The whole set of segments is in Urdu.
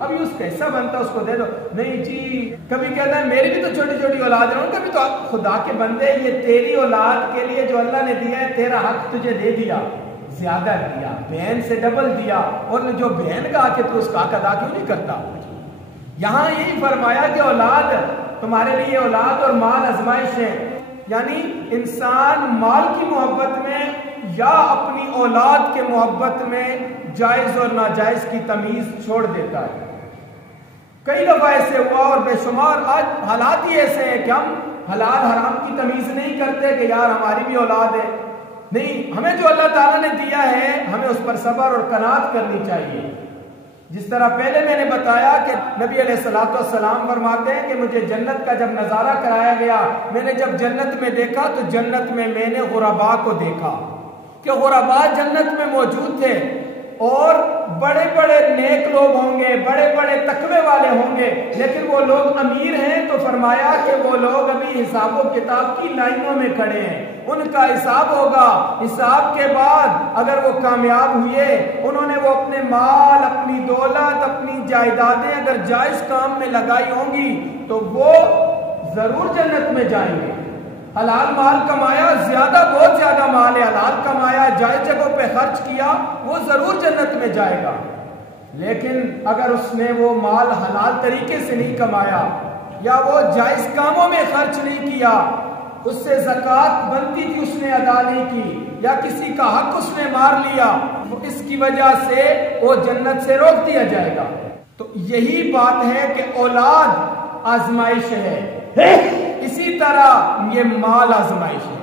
ابھی اس کا حصہ بنتا اس کو دے دو. نہیں جی کبھی کہتا ہے میری بھی تو چھوٹی چھوٹی اولاد ہے. کبھی تو خدا کے بندے یہ تیری اولاد کے لیے جو اللہ نے دیا ہے تیرا حق تجھے دے دیا, زیادہ دیا, بہن سے ڈبل دیا, اور جو بہن کا حق ہے تو اس کا حق ادا کیوں نہیں کرتا؟ یہاں یہی فرمایا کہ اولاد تمہارے لیے اولاد اور مال آزمائش ہے. یعنی انسان مال کی محبت میں یا اپنی اولاد کے محبت میں جائز اور ناجائز کی تمیز چھوڑ دیتا ہے. کئی دفعہ ایسے ہوا اور بے شمار آج حالات ہی ایسے ہیں کہ ہم حلال حرام کی تمیز نہیں کرتے کہ یار ہماری بھی اولاد ہے. نہیں, ہمیں جو اللہ تعالیٰ نے دیا ہے ہمیں اس پر صبر اور قناعت کرنی چاہیے. جس طرح پہلے میں نے بتایا کہ نبی علیہ الصلوۃ والسلام فرماتے ہیں کہ مجھے جنت کا جب نظارہ کرایا گیا, میں نے جب جنت میں دیکھا تو جنت میں نے غرباء کو دیکھا کہ غرباء جنت میں موجود تھے, اور بڑے بڑے نیک لوگ ہوں گے, بڑے بڑے تقوی والے ہوں گے, لیکن وہ لوگ امیر ہیں. تو فرمایا کہ وہ لوگ ابھی حساب و کتاب کی لائنوں میں کھڑے ہیں, ان کا حساب ہوگا. حساب کے بعد اگر وہ کامیاب ہوئے, انہوں نے وہ اپنے مال, اپنی دولت, اپنی جائیدادیں اگر جائز کام میں لگائی ہوں گی تو وہ ضرور جنت میں جائیں گے. حلال مال کمایا, زیادہ بہت زیادہ مال ہے, حلال کمایا, جائز جگہوں پہ خرچ کیا, وہ ضرور جنت میں جائے گا. لیکن اگر اس نے وہ مال حلال طریقے سے نہیں کمایا, یا وہ جائز کاموں میں خرچ نہیں کیا, اس سے زکوٰۃ بنتی تھی اس نے ادا نہیں کی, یا کسی کا حق اس نے مار لیا, اس کی وجہ سے وہ جنت سے روک دیا جائے گا. تو یہی بات ہے کہ اولاد آزمائش ہے. اسی طرح یہ مال آزمائش ہے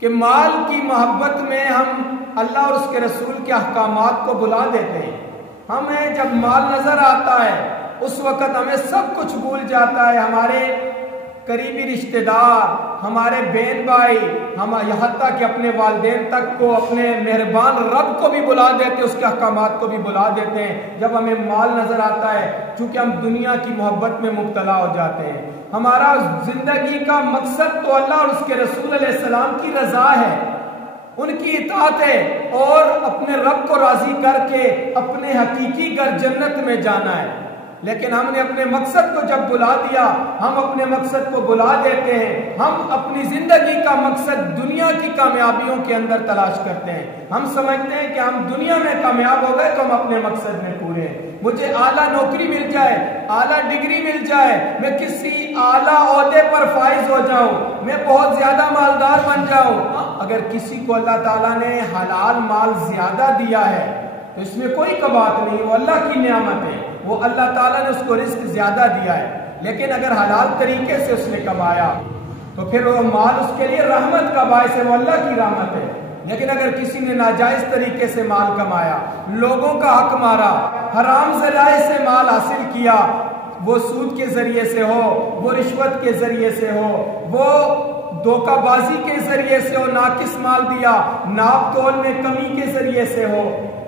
کہ مال کی محبت میں ہم اللہ اور اس کے رسول کے احکامات کو بھلا دیتے ہیں. ہمیں جب مال نظر آتا ہے اس وقت ہمیں سب کچھ بھول جاتا ہے, ہمارے قریبی رشتہ دار, ہمارے بہن بھائی, ہم یہاں تک کہ اپنے والدین تک کو, اپنے مہربان رب کو بھی بلا دیتے, اس کے احکامات کو بھی بلا دیتے ہیں جب ہمیں مال نظر آتا ہے, چونکہ ہم دنیا کی محبت میں مبتلا ہو جاتے ہیں. ہمارا زندگی کا مقصد تو اللہ اور اس کے رسول علیہ السلام کی رضا ہے, ان کی اطاعت ہے, اور اپنے رب کو راضی کر کے اپنے حقیقی گھر جنت میں جانا ہے. لیکن ہم نے اپنے مقصد کو جب بلا دیا, ہم اپنے مقصد کو بلا دیتے ہیں. ہم اپنی زندگی کا مقصد دنیا کی کامیابیوں کے اندر تلاش کرتے ہیں. ہم سمجھتے ہیں کہ ہم دنیا میں کامیاب ہو گئے تو ہم اپنے مقصد میں پورے ہیں. مجھے اعلیٰ نوکری مل جائے, اعلیٰ ڈگری مل جائے, میں کسی اعلیٰ عہدے پر فائز ہو جاؤں, میں بہت زیادہ مالدار بن جاؤں. اگر کسی کو اللہ تعالیٰ نے حلال مال زیادہ دیا ہے تو اس میں کوئی کبات نہیں, وہ اللہ کی نعمت ہے, وہ اللہ تعالیٰ نے اس کو رزق زیادہ دیا ہے. لیکن اگر حلال طریقے سے اس نے کمایا تو پھر وہ مال اس کے لیے رحمت کا باعث ہے, وہ اللہ کی رحمت ہے. لیکن اگر کسی نے ناجائز طریقے سے مال کمایا, لوگوں کا حق مارا, حرام ذرائع سے مال حاصل کیا, وہ سود کے ذریعے سے ہو, وہ رشوت کے ذریعے سے ہو, وہ دھوکہ بازی کے ذریعے سے ہو, ناقص مال دیا, ناپ تول میں کمی کے ذریعے سے ہو,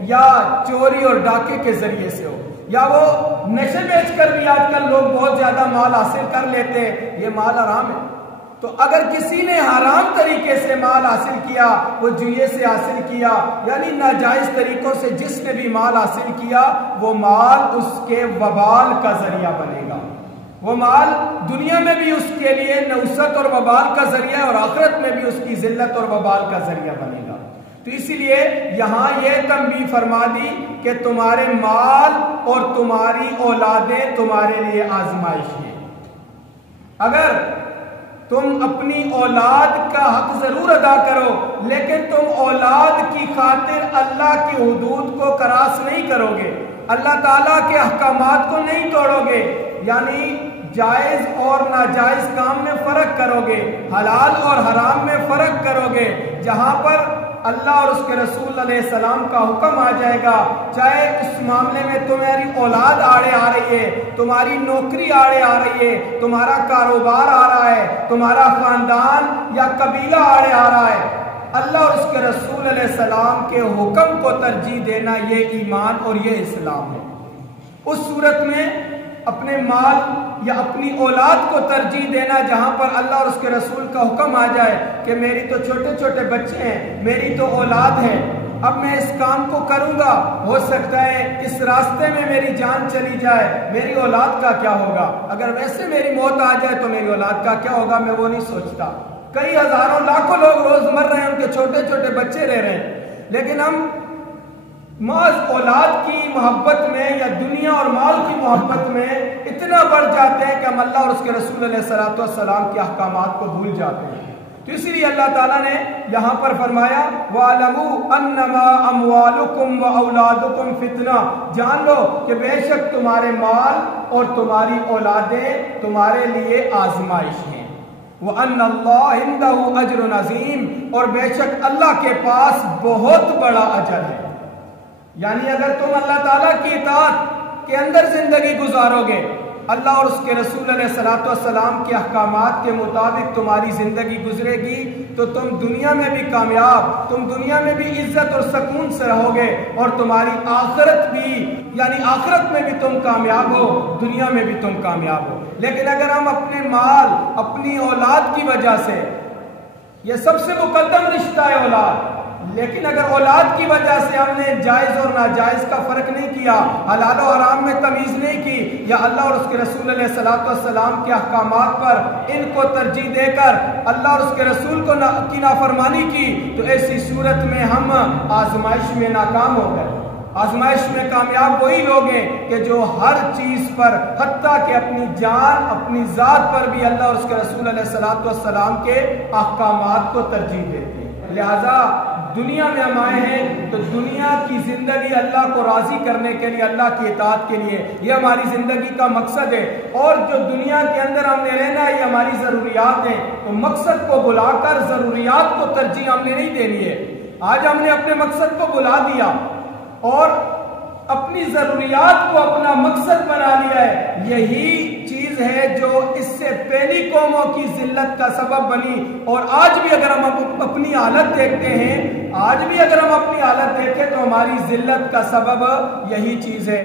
یا چوری اور ڈاکے کے ذریعے سے ہو, یا وہ نشے بیچ کر بھی آج کل لوگ بہت زیادہ مال حاصل کر لیتے ہیں, یہ مال حرام ہے. تو اگر کسی نے حرام طریقے سے مال حاصل کیا, وہ جوئے سے حاصل کیا, یعنی ناجائز طریقوں سے جس نے بھی مال حاصل کیا, وہ مال اس کے وبال کا ذریعہ بنے گا. وہ مال دنیا میں بھی اس کے لیے نحوست اور وبال کا ذریعہ, اور آخرت میں بھی اس کی ذلت اور وبال کا ذریعہ بنے گا. تو اسی لیے یہاں یہ تنبیہ فرما دی کہ تمہارے مال اور تمہاری اولادیں تمہارے لیے آزمائش ہیں. اگر تم اپنی اولاد کا حق ضرور ادا کرو, لیکن تم اولاد کی خاطر اللہ کی حدود کو کراس نہیں کرو گے, اللہ تعالیٰ کے احکامات کو نہیں توڑو گے, یعنی جائز اور ناجائز کام میں فرق کرو گے, حلال اور حرام میں فرق کرو گے. جہاں پر اللہ اور اس کے رسول علیہ السلام کا حکم آ جائے گا, چاہے اس معاملے میں تمہاری اولاد آڑے آ رہی ہے, تمہاری نوکری آڑے آ رہی ہے, تمہارا کاروبار آ رہا ہے, تمہارا خاندان یا قبیلہ آڑے آ رہا ہے, اللہ اور اس کے رسول علیہ السلام کے حکم کو ترجیح دینا یہ ایمان اور یہ اسلام ہے. اس صورت میں اپنے مال یا اپنی اولاد کو ترجیح دینا جہاں پر اللہ اور اس کے رسول کا حکم آ جائے کہ میری تو چھوٹے چھوٹے بچے ہیں, میری تو اولاد ہے, اب میں اس کام کو کروں گا، ہو سکتا ہے اس راستے میں میری جان چلی جائے، میری اولاد کا کیا ہوگا؟ اگر ویسے میری موت آ جائے تو میری اولاد کا کیا ہوگا؟ میں وہ نہیں سوچتا۔ کئی ہزاروں لاکھوں لوگ روز مر رہے ہیں، ان کے چھوٹے چھوٹے بچے رہ رہے ہیں، لیکن ہم محض اولاد کی محبت میں یا دنیا اور مال کی محبت میں اتنا بڑھ جاتے ہیں کہ ہم اللہ اور اس کے رسول علیہ السلام کے احکامات کو بھول جاتے ہیں۔ تو اسی لیے اللہ تعالیٰ نے یہاں پر فرمایا وَعَلَمُوا أَنَّمَا أَمْوَالُكُمْ وَأَوْلَادُكُمْ فِتْنَةٌ، جان لو کہ بے شک تمہارے مال اور تمہاری اولادیں تمہارے لیے آزمائش ہیں۔ وَأَنَّ اللَّهَ عِندَهُ أَجْرٌ عَظِيمٌ، اور بے شک اللہ کے پاس بہت بڑا اجر ہے۔ یعنی اگر تم اللہ تعالیٰ کی اطاعت کے اندر زندگی گزارو گے، اللہ اور اس کے رسول علیہ السلام کے احکامات کے مطابق تمہاری زندگی گزرے گی تو تم دنیا میں بھی کامیاب، تم دنیا میں بھی عزت اور سکون سے رہو گے، اور تمہاری آخرت بھی، یعنی آخرت میں بھی تم کامیاب ہو، دنیا میں بھی تم کامیاب ہو۔ لیکن اگر ہم اپنے مال، اپنی اولاد کی وجہ سے، یہ سب سے مقدم رشتہ ہے اولاد، لیکن اگر اولاد کی وجہ سے ہم نے جائز اور ناجائز کا فرق نہیں کیا، حلال و حرام میں تمیز نہیں کی، یا اللہ اور اس کے رسول علیہ السلام کے احکامات پر ان کو ترجیح دے کر اللہ اور اس کے رسول کی نافرمانی کی، تو ایسی صورت میں ہم آزمائش میں ناکام ہو گئے۔ آزمائش میں کامیاب وہی لوگ ہیں کہ جو ہر چیز پر، حتیٰ کہ اپنی جان، اپنی ذات پر بھی اللہ اور اس کے رسول علیہ السلام کے احکامات کو ترجیح دیتے ہیں۔ لہٰذا دنیا میں ہم آئے ہیں تو دنیا کی زندگی اللہ کو راضی کرنے کے لیے، اللہ کی اطاعت کے لیے، یہ ہماری زندگی کا مقصد ہے۔ اور جو دنیا کے اندر ہم نے رہنا ہے یہ ہماری ضروریات ہیں، تو مقصد کو بلا کر ضروریات کو ترجیح ہم نے نہیں دینی ہے۔ آج ہم نے اپنے مقصد کو بلا دیا اور اپنی ضروریات کو اپنا مقصد بنا لیا ہے، یہی چیز ہے جو اس سے پہلی قوموں کی ذلت کا سبب بنی۔ اور آج بھی اگر ہم اپنی حالت دیکھتے ہیں، آج بھی اگر ہم اپنی حالت دیکھیں تو ہماری ذلت کا سبب یہی چیز ہے۔